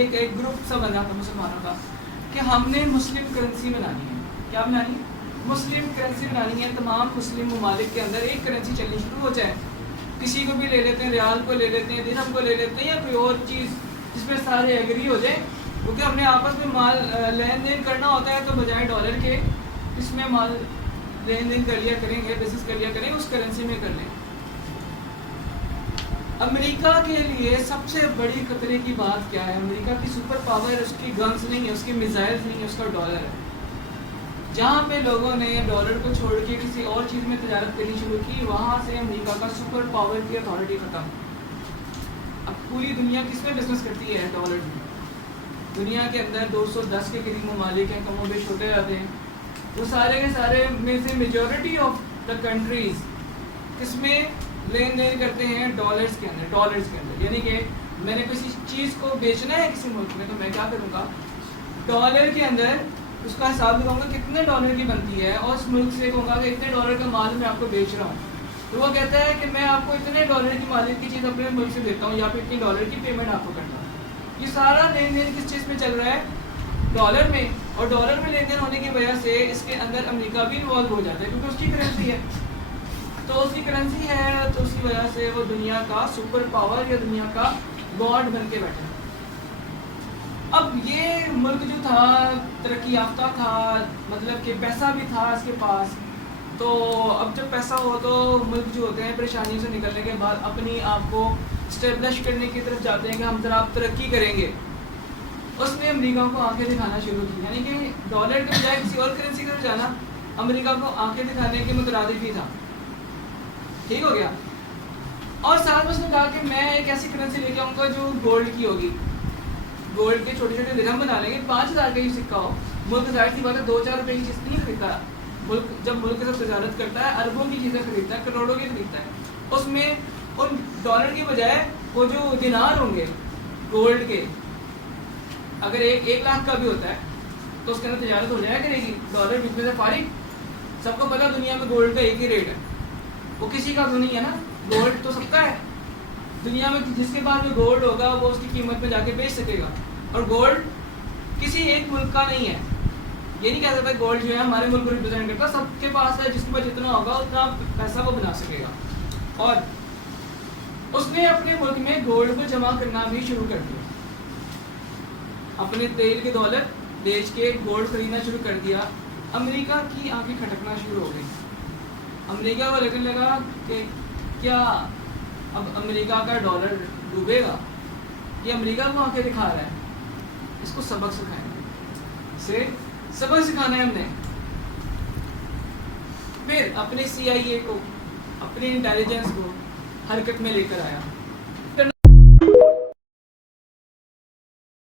ایک گروپ سا بنا تھا مسلمانوں کا کہ ہم نے مسلم کرنسی بنانی ہے. کیا بنانی ہے؟ مسلم کرنسی بنانی ہے. تمام مسلم ممالک کے اندر ایک کرنسی چلنی شروع ہو جائے. کسی کو بھی لے لیتے ہیں, ریال کو لے لیتے ہیں, درہم کو لے لیتے ہیں, یا کوئی اور چیز جس میں سارے ایگری ہو جائیں, کیونکہ ہم نے آپس میں مال لین دین کرنا ہوتا ہے, تو بجائے ڈالر کے اس میں مال لین دین کر لیا کریں گے, بزنس کر لیا کریں, اس کرنسی میں کر لیں. امریکہ کے لیے سب سے بڑی خطرے کی بات کیا ہے؟ امریکہ کی سپر پاور اس کی گنز نہیں ہے, اس کی میزائلز نہیں ہے, اس کا ڈالر ہے. جہاں پہ لوگوں نے ڈالر کو چھوڑ کے کسی اور چیز میں تجارت کرنی شروع کی, وہاں سے امریکہ کا سپر پاور کی اتھارٹی ختم. اب پوری دنیا کس میں بزنس کرتی ہے؟ ڈالر میں. دنیا کے اندر 210 کے قریب ممالک ہیں, کم و بیش چھوٹے جاتے ہیں. وہ سارے کے سارے میں سے میجورٹی آف دا کنٹریز کس میں لین دین کرتے ہیں؟ ڈالرز کے اندر. یعنی کہ میں نے کسی چیز کو بیچنا ہے کسی ملک میں, تو میں کیا کروں گا, ڈالر کے اندر اس کا حساب لگاؤں گا کتنے ڈالر کی بنتی ہے, اور اس ملک سے کہوں گا کہ اتنے ڈالر کا مال میں آپ کو بیچ رہا ہوں. تو وہ کہتا ہے کہ میں آپ کو اتنے ڈالر کی مالک کی چیز اپنے ملک سے دیتا ہوں, یا پھر اتنے ڈالر کی پیمنٹ آپ کو کرتا ہوں. یہ سارا لین دین کس چیز میں چل رہا ہے؟ ڈالر میں. اور ڈالر میں لین دین ہونے کی وجہ سے اس کے اندر امریکہ بھی انوالو ہو جاتا ہے, کیونکہ اس کی کرنسی ہے. تو اس کی کرنسی ہے, تو اس کی وجہ سے وہ دنیا کا سپر پاور یا دنیا کا گاڈ بن کے بیٹھا. اب یہ ملک جو تھا ترقی یافتہ تھا, مطلب کہ پیسہ بھی تھا اس کے پاس. تو اب جب پیسہ ہو تو ملک جو ہوتے ہیں پریشانیوں سے نکلنے کے بعد اپنی آپ کو اسٹیبلش کرنے کی طرف جاتے ہیں کہ ہم ذرا آپ ترقی کریں گے. اس نے امریکہ کو آنکھیں دکھانا شروع کی, یعنی کہ ڈالر کے بجائے کسی اور کرنسی کی طرف جانا امریکہ کو آنکھیں دکھانے کے مترادف ہی تھا. ٹھیک ہو گیا. اور ساتھ میں اس نے کہا کہ میں ایک ایسی کرنسی لے کے آؤں گا جو گولڈ کی ہوگی. گولڈ کے چھوٹے چھوٹے درہم بنا لیں گے, 5000 کا ہی سکہ ہو. ملک ظاہر سی بات ہے 2-4 روپے کی چیز نہیں خریدتا. ملک جب ملک کے ساتھ تجارت کرتا ہے اربوں کی چیزیں خریدتا ہے, کروڑوں کی خریدتا ہے. اس میں ان ڈالر کی بجائے وہ جو دینار ہوں گے گولڈ کے, اگر 1 لاکھ کا بھی ہوتا ہے تو اس کے اندر تجارت ہو جائے کرے گی. ڈالر بکنے سے فارغ. سب کو پتا دنیا میں گولڈ کا ایک ہی ریٹ ہے, وہ کسی کا تو نہیں ہے نا. گولڈ تو سب کا ہے دنیا میں, جس کے پاس جو گولڈ ہوگا وہ اس کی قیمت پہ جا کے بیچ سکے گا. اور گولڈ کسی ایک ملک کا نہیں ہے. یہ نہیں کہہ سکتا گولڈ جو ہے ہمارے ملک کو ریپرزینٹ کرتا, سب کے پاس ہے. جس کے پاس جتنا ہوگا اتنا پیسہ وہ بنا سکے گا. اور اس نے اپنے ملک میں گولڈ کو جمع کرنا بھی شروع کر دیا. اپنے تیل کے دولت بیچ کے گولڈ خریدنا شروع کر دیا. امریکہ کی آنکھیں کھٹکنا شروع ہو گئی. امریکہ کو لگنے لگا کہ کیا اب امریکہ کا ڈالر ڈوبے گا؟ یہ امریکہ کو آنکھیں دکھا رہا ہے, اس کو سبق سکھائیں گے. اسے سبق سکھانا ہے ہم نے. پھر اپنے CIA کو, اپنے انٹیلیجنس کو حرکت میں لے کر آیا.